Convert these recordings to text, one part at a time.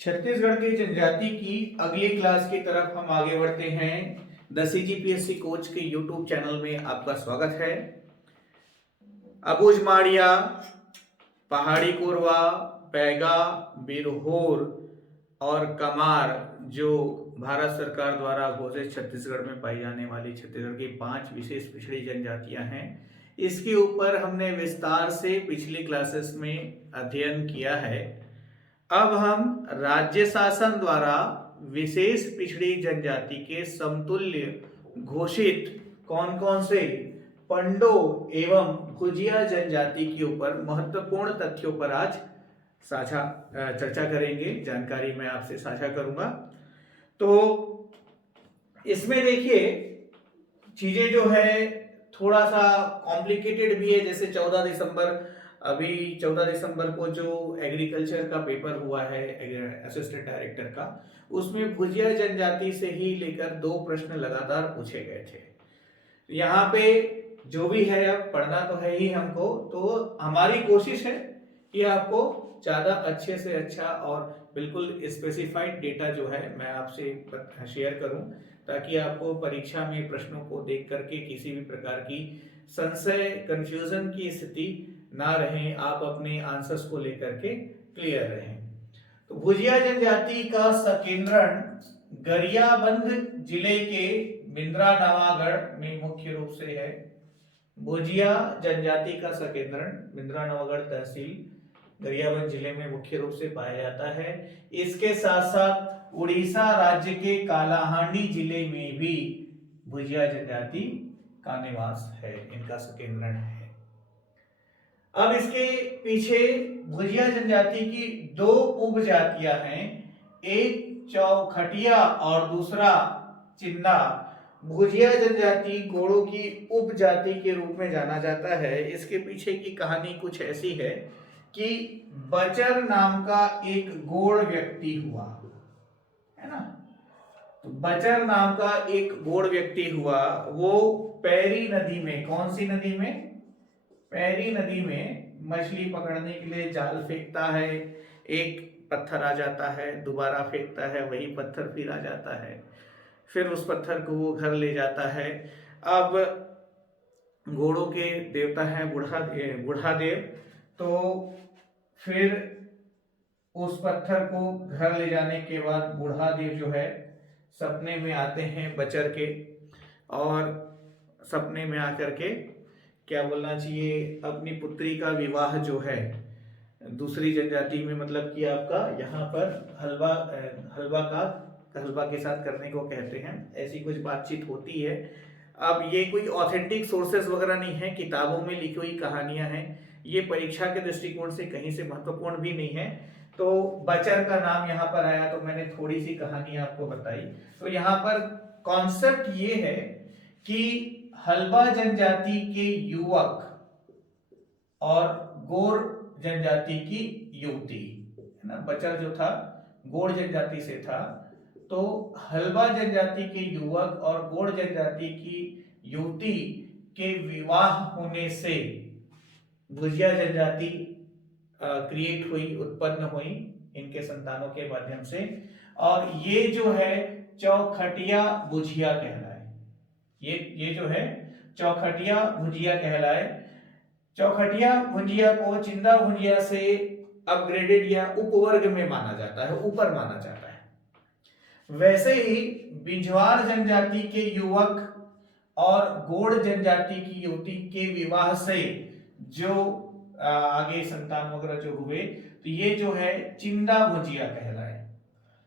छत्तीसगढ़ की जनजाति की अगली क्लास की तरफ हम आगे बढ़ते हैं। द सीजीपीएससी कोच के यूट्यूब चैनल में आपका स्वागत है। अबुझ माड़िया, पहाड़ी कोरवा, बैगा, बिरहोर और कमार जो भारत सरकार द्वारा घोषित छत्तीसगढ़ में पाई जाने वाली छत्तीसगढ़ की 5 विशेष पिछड़ी जनजातियां हैं, इसके ऊपर हमने विस्तार से पिछली क्लासेस में अध्ययन किया है। अब हम राज्य शासन द्वारा विशेष पिछड़ी जनजाति के समतुल्य घोषित कौन कौन से पंडो एवं भुजिया जनजाति के ऊपर महत्वपूर्ण तथ्यों पर आज साझा चर्चा करेंगे, जानकारी मैं आपसे साझा करूंगा। तो इसमें देखिए चीजें जो है थोड़ा सा कॉम्प्लिकेटेड भी है। जैसे 14 दिसंबर को जो एग्रीकल्चर का पेपर हुआ है असिस्टेंट डायरेक्टर का, उसमें भुजिया जनजाति से ही लेकर 2 प्रश्न लगातार पूछे गए थे। यहाँ पे जो भी है अब पढ़ना तो है ही हमको, तो हमारी कोशिश है कि आपको ज्यादा अच्छे से अच्छा और बिल्कुल स्पेसिफाइड डेटा जो है मैं आपसे शेयर करूं, ताकि आपको परीक्षा में प्रश्नों को देख करके किसी भी प्रकार की संशय कंफ्यूजन की स्थिति ना रहे, आप अपने आंसर्स को लेकर के क्लियर रहें। तो भुजिया जनजाति का सकेंद्रण गरियाबंद जिले के बिंद्रा नवागढ़ में मुख्य रूप से है। भुजिया जनजाति का सकेंद्रण बिंद्रा नवागढ़ तहसील गरियाबंद जिले में मुख्य रूप से पाया जाता है। इसके साथ साथ उड़ीसा राज्य के कालाहांडी जिले में भी भुजिया जनजाति का निवास है, इनका सकेंद्रण है। अब इसके पीछे भुजिया जनजाति की 2 उपजातियां हैं, एक चौखटिया और दूसरा चिंदा। भुजिया जनजाति गोड़ों की उपजाति के रूप में जाना जाता है। इसके पीछे की कहानी कुछ ऐसी है कि बचर नाम का एक गोड़ व्यक्ति हुआ, है ना। तो बचर नाम का एक गोड़ व्यक्ति हुआ, वो पैरी नदी में, कौन सी नदी में, पैरी नदी में मछली पकड़ने के लिए जाल फेंकता है। एक पत्थर आ जाता है, दोबारा फेंकता है, वही पत्थर फिर आ जाता है, फिर उस पत्थर को वो घर ले जाता है। अब घोड़ों के देवता हैं बुढ़ा देव, तो फिर उस पत्थर को घर ले जाने के बाद बुढ़ा देव जो है सपने में आते हैं बचर के, और सपने में आकर के क्या बोलना चाहिए, अपनी पुत्री का विवाह जो है दूसरी जनजाति में, मतलब कि आपका यहाँ पर हलवा के साथ करने को कहते हैं, ऐसी कुछ बातचीत होती है। अब ये कोई ऑथेंटिक सोर्सेस वगैरह नहीं है, किताबों में लिखी हुई कहानियां हैं, ये परीक्षा के दृष्टिकोण से कहीं से महत्वपूर्ण भी नहीं है। तो बचर का नाम यहाँ पर आया, तो मैंने थोड़ी सी कहानी आपको बताई। तो यहाँ पर कॉन्सेप्ट ये है कि हलबा जनजाति के युवक और गोर जनजाति की युवती, है ना। बचर जो था गोड़ जनजाति से था, तो हलबा जनजाति के युवक और गोड़ जनजाति की युवती के विवाह होने से भुजिया जनजाति क्रिएट हुई, उत्पन्न हुई इनके संतानों के माध्यम से, और ये जो है चौखटिया भुजिया कहलाए। ये जो है चौखटिया भुजिया कहलाए। चौखटिया भुजिया को चिंदा भुजिया से अपग्रेडेड या उपवर्ग में माना जाता है, ऊपर माना जाता है। वैसे ही बिंझवार जनजाति के युवक और गोड़ जनजाति की युवती के विवाह से जो आगे संतान वगैरह जो हुए, तो ये जो है चिंदा भुजिया कहलाए।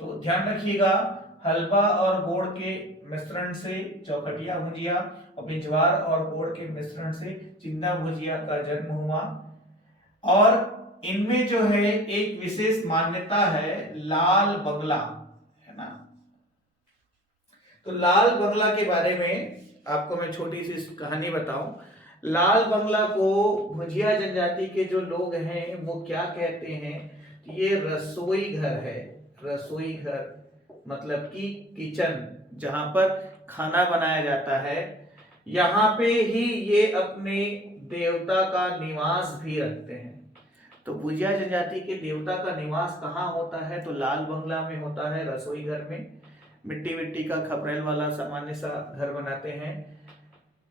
तो ध्यान रखिएगा, हलबा और गोड़ के मिश्रण से चौखटिया भुजिया और बिंझवार और गोड़ के मिश्रण से चिंदा भुजिया का जन्म हुआ। और इनमें जो है एक विशेष मान्यता है, लाल बंगला, है ना। तो लाल बंगला के बारे में आपको मैं छोटी सी कहानी बताऊं। लाल बंगला को भुजिया जनजाति के जो लोग हैं वो क्या कहते हैं, ये रसोई घर है। रसोई घर मतलब कि किचन, जहां पर खाना बनाया जाता है, यहाँ पे ही ये अपने देवता का निवास भी रखते हैं। तो भुजिया जनजाति के देवता का निवास कहाँ होता है? तो लाल बंगला में होता है, रसोई घर में। मिट्टी मिट्टी का खपरेल वाला सामान्य सा घर बनाते हैं।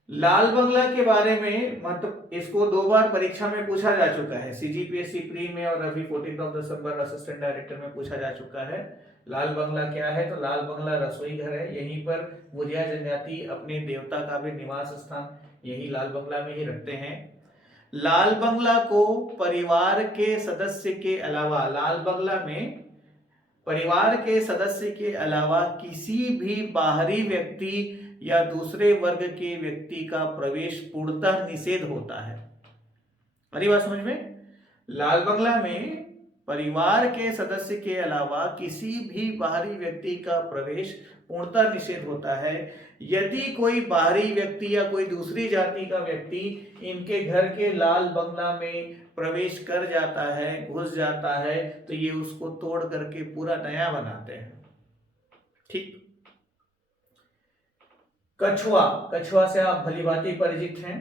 लाल बंगला के बारे में मतलब इसको 2 बार परीक्षा में पूछा जा चुका है, सीजीपीएससी प्री में और अभी 14 दिसंबर असिस्टेंट डायरेक्टर में पूछा जा चुका है। लाल बंगला क्या है? तो लाल बंगला रसोई घर है। यहीं पर भुजिया जनजाति अपने देवता का भी निवास स्थान यही लाल बंगला में ही रखते हैं। लाल बंगला को परिवार के सदस्य के अलावा, लाल बंगला में परिवार के सदस्य के अलावा किसी भी बाहरी व्यक्ति या दूसरे वर्ग के व्यक्ति का प्रवेश पूर्णतः निषेध होता है। अरे बात समझ में? लाल बंगला में परिवार के सदस्य के अलावा किसी भी बाहरी व्यक्ति का प्रवेश पूर्णतः निषेध होता है। यदि कोई बाहरी व्यक्ति या कोई दूसरी जाति का व्यक्ति इनके घर के लाल बंगला में प्रवेश कर जाता है, घुस जाता है, तो ये उसको तोड़ करके पूरा नया बनाते हैं। ठीक। कछुआ, कछुआ से आप भलीभांति परिचित हैं।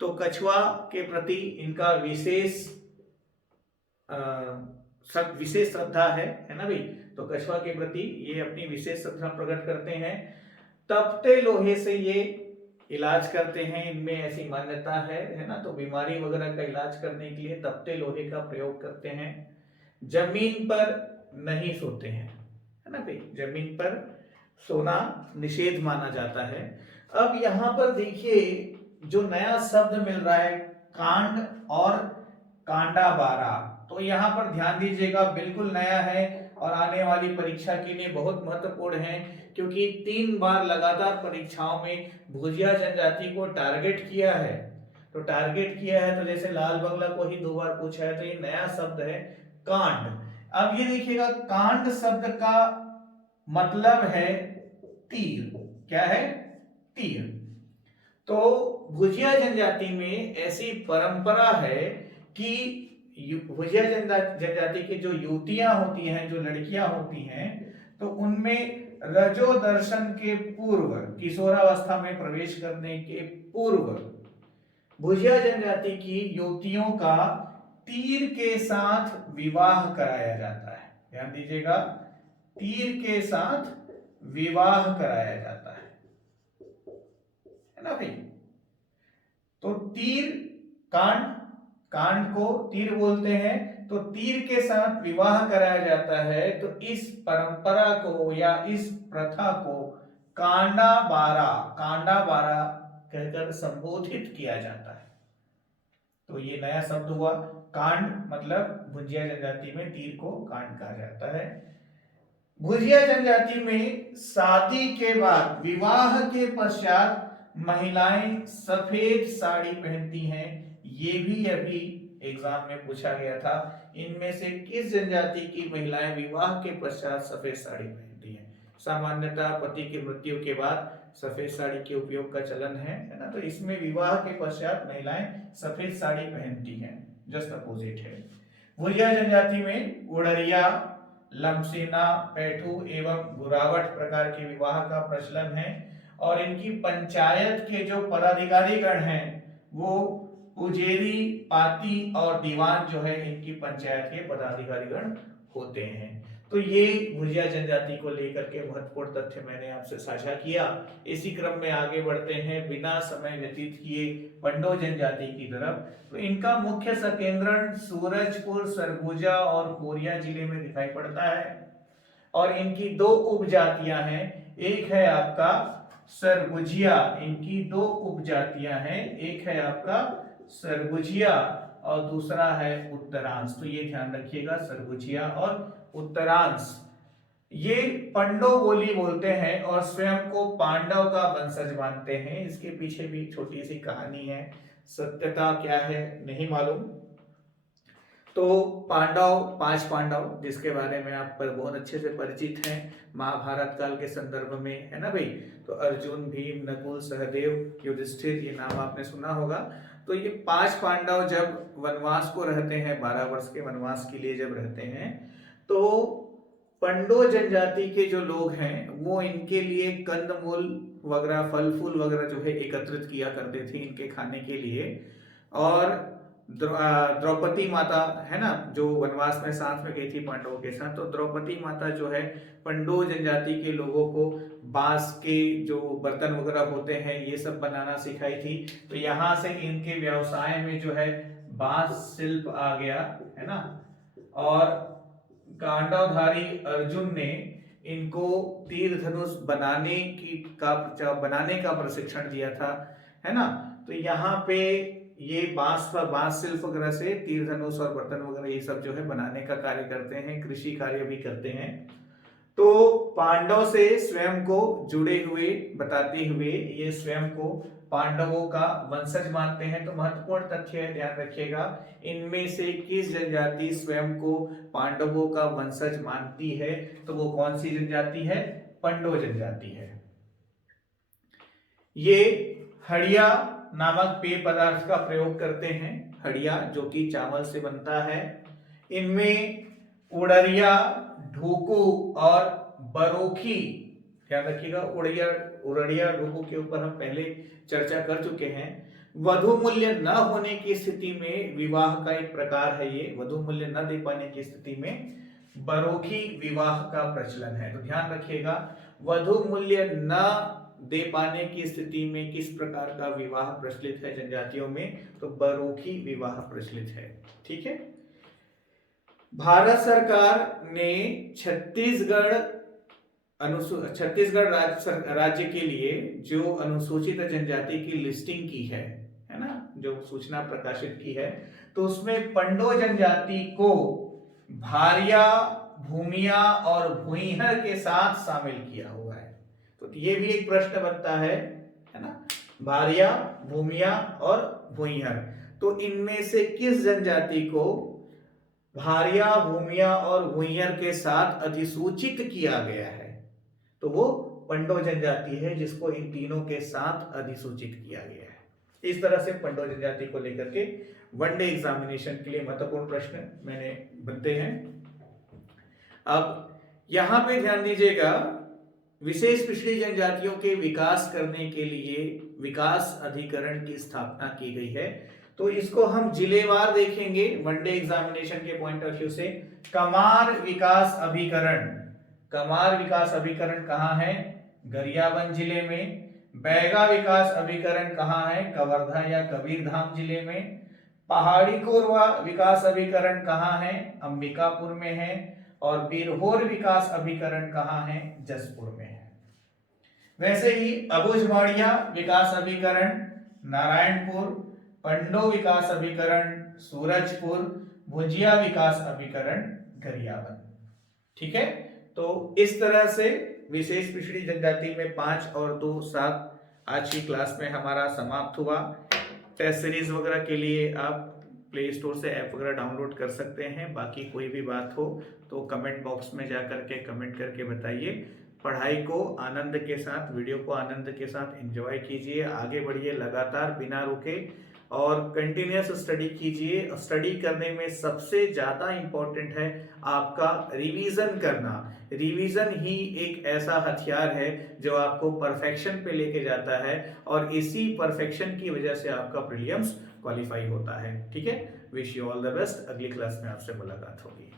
तो कछुआ के प्रति इनका विशेष श्रद्धा है ना भाई। तो कछुआ के प्रति ये अपनी विशेष श्रद्धा प्रकट करते हैं। तपते लोहे से ये इलाज करते हैं, इनमें ऐसी मान्यता है ना। तो बीमारी वगैरह का इलाज करने के लिए तपते लोहे का प्रयोग करते हैं। जमीन पर नहीं सोते हैं, है ना भाई, जमीन पर सोना निषेध माना जाता है। अब यहाँ पर देखिए जो नया शब्द मिल रहा है कांड और कांडाबारा, तो यहाँ पर ध्यान दीजिएगा, बिल्कुल नया है और आने वाली परीक्षा के लिए बहुत महत्वपूर्ण है, क्योंकि 3 बार लगातार परीक्षाओं में भुजिया जनजाति को टारगेट किया है। तो टारगेट किया है, तो जैसे लाल बंगला को ही 2 बार पूछा है, तो ये नया शब्द है कांड। अब ये देखिएगा कांड शब्द का मतलब है तीर। क्या है? तीर। तो भुजिया जनजाति में ऐसी परंपरा है कि भुजिया जनजाति की जो युवतियां होती हैं, जो लड़कियां होती हैं, तो उनमें रजो दर्शन के पूर्व, किशोरावस्था में प्रवेश करने के पूर्व भुजिया जनजाति की युवतियों का तीर के साथ विवाह कराया जाता है। ध्यान दीजिएगा, तीर के साथ विवाह कराया जाता है ना भाई। तो तीर, कांड को तीर बोलते हैं, तो तीर के साथ विवाह कराया जाता है। तो इस परंपरा को या इस प्रथा को कांडाबारा कहकर संबोधित किया जाता है। तो ये नया शब्द हुआ कांड, मतलब भुजिया जनजाति में तीर को कांड कहा जाता है। भुजिया जनजाति में शादी के बाद, विवाह के पश्चात महिलाएं सफेद साड़ी पहनती हैं। ये भी अभी एग्जाम में पूछा गया था, इनमें से किस जनजाति की महिलाएं विवाह के पश्चात सफेद साड़ी पहनती हैं? सामान्यतः पति की मृत्यु के बाद सफेद साड़ी के उपयोग का चलन है ना। तो इसमें विवाह के पश्चात महिलाएं सफेद साड़ी पहनती हैं, जस्ट अपोजिट है। भुजिया जनजाति में उड़रिया, लमसेना, पैठू एवं गुरावट प्रकार के विवाह का प्रचलन है। और इनकी पंचायत के जो पदाधिकारी गण हैं वो उजेरी, पाती और दीवान जो है इनकी पंचायत के पदाधिकारी गण होते हैं। तो ये भुजिया जनजाति को लेकर के महत्वपूर्ण तथ्य मैंने आपसे साझा किया। इसी क्रम में आगे बढ़ते हैं बिना समय व्यतीत किए पंडो जनजाति की तरफ। तो इनका मुख्य संकेंद्रण सूरजपुर, सरगुजा और कोरिया जिले में दिखाई पड़ता है। और इनकी 2 उपजातियां हैं, एक है आपका सरगुजिया, इनकी 2 उपजातियां हैं, एक है आपका सरगुजिया और दूसरा है उत्तरांश। तो ये ध्यान रखिएगा, सरगुजिया और उत्तरांश। ये पंडो बोली बोलते हैं और स्वयं को पांडव का वंशज मानते हैं। इसके पीछे भी छोटी सी कहानी है, सत्यता क्या है नहीं मालूम। तो पांडव, 5 पांडव, जिसके बारे में आप पर बहुत अच्छे से परिचित हैं महाभारत काल के संदर्भ में, है ना भाई। तो अर्जुन, भीम, नकुल, सहदेव, युधिष्ठिर, ये नाम आपने सुना होगा। तो ये 5 पांडव जब वनवास को रहते हैं, 12 वर्ष के वनवास के लिए जब रहते हैं, तो पंडो जनजाति के जो लोग हैं वो इनके लिए कंदमूल वगैरह, फल फूल वगैरह जो है एकत्रित किया करते थे इनके खाने के लिए। और द्रौपदी माता है ना, जो वनवास में साथ में गई थी पांडवों के साथ, तो द्रौपदी माता जो है पंडो जनजाति के लोगों को बांस के जो बर्तन वगैरह होते हैं ये सब बनाना सिखाई थी। तो यहाँ से इनके व्यवसाय में जो है बांस शिल्प आ गया, है ना। और गांडवधारी अर्जुन ने इनको तीर धनुष बनाने का प्रशिक्षण दिया था, है ना। तो यहाँ पे ये बांस शिल्प वगैरह से तीर धनुष और बर्तन वगैरह ये सब जो है बनाने का कार्य करते हैं, कृषि कार्य भी करते हैं। तो पांडव से स्वयं को जुड़े हुए बताते हुए ये स्वयं को पांडवों का वंशज मानते हैं। तो महत्वपूर्ण तथ्य है, ध्यान रखिएगा, इनमें से किस जनजाति स्वयं को पांडवों का वंशज मानती है, तो वो कौन सी जनजाति है, पंडो जनजाति है। ये हड़िया नामक पेय पदार्थ का प्रयोग करते हैं, हड़िया जो कि चावल से बनता है। इनमें उड़रिया, ढोकू और बरोखी, ध्यान रखिएगा, उड़रिया ढोकू के ऊपर हम पहले चर्चा कर चुके हैं। वधु मूल्य न होने की स्थिति में विवाह का एक प्रकार है ये, वधु मूल्य न दे पाने की स्थिति में बरोखी विवाह का प्रचलन है। तो ध्यान रखिएगा, वधु मूल्य न दे पाने की स्थिति में किस प्रकार का विवाह प्रचलित है जनजातियों में, तो बरोखी विवाह प्रचलित है। ठीक है। भारत सरकार ने छत्तीसगढ़ राज्य के लिए जो अनुसूचित जनजाति की लिस्टिंग की है ना, जो सूचना प्रकाशित की है, तो उसमें पंडो जनजाति को भारिया, भूमिया और भुइंहर के साथ शामिल किया हुआ है। तो ये भी एक प्रश्न बनता है ना, भारिया, भूमिया और भुइंहर, तो इनमें से किस जनजाति को भारिया, भूमिया और भुइंहर के साथ अधिसूचित किया गया है, तो वो पंडो जनजाति है जिसको इन तीनों के साथ अधिसूचित किया गया है। इस तरह से पंडो जनजाति को लेकर के वनडे एग्जामिनेशन के लिए महत्वपूर्ण प्रश्न मैंने बनते हैं। अब यहां पे ध्यान दीजिएगा, विशेष पिछड़ी जनजातियों के विकास करने के लिए विकास अधिकरण की स्थापना की गई है। तो इसको हम जिलेवार देखेंगे वनडे एग्जामिनेशन के पॉइंट ऑफ व्यू से। कमार विकास अभिकरण, कमार विकास अभिकरण कहाँ है, गरियाबंद जिले में। बैगा विकास अभिकरण कहाँ है, कवर्धा या कबीरधाम जिले में। पहाड़ी कोरवा विकास अभिकरण कहाँ है, अंबिकापुर में है। और बिरहोर विकास अभिकरण कहाँ है, जसपुर में है। वैसे ही अबुझमाड़िया विकास अभिकरण नारायणपुर, पंडो विकास अभिकरण सूरजपुर, भुजिया विकास अभिकरण गरियाबंद। ठीक है। तो इस तरह से विशेष पिछड़ी जनजाति में 5 और 2 7 आज की क्लास में हमारा समाप्त हुआ। टेस्ट सीरीज वगैरह के लिए आप प्ले स्टोर से ऐप वगैरह डाउनलोड कर सकते हैं। बाकी कोई भी बात हो तो कमेंट बॉक्स में जा करके कमेंट करके बताइए। पढ़ाई को आनंद के साथ, वीडियो को आनंद के साथ एंजॉय कीजिए, आगे बढ़िए लगातार बिना रुके और कंटिन्यूस स्टडी कीजिए। स्टडी करने में सबसे ज़्यादा इम्पोर्टेंट है आपका रिवीजन करना। रिवीजन ही एक ऐसा हथियार है जो आपको परफेक्शन पे लेके जाता है और इसी परफेक्शन की वजह से आपका प्रीलिम्स क्वालिफाई होता है। ठीक है। Wish you all the best. अगली क्लास में आपसे मुलाकात होगी।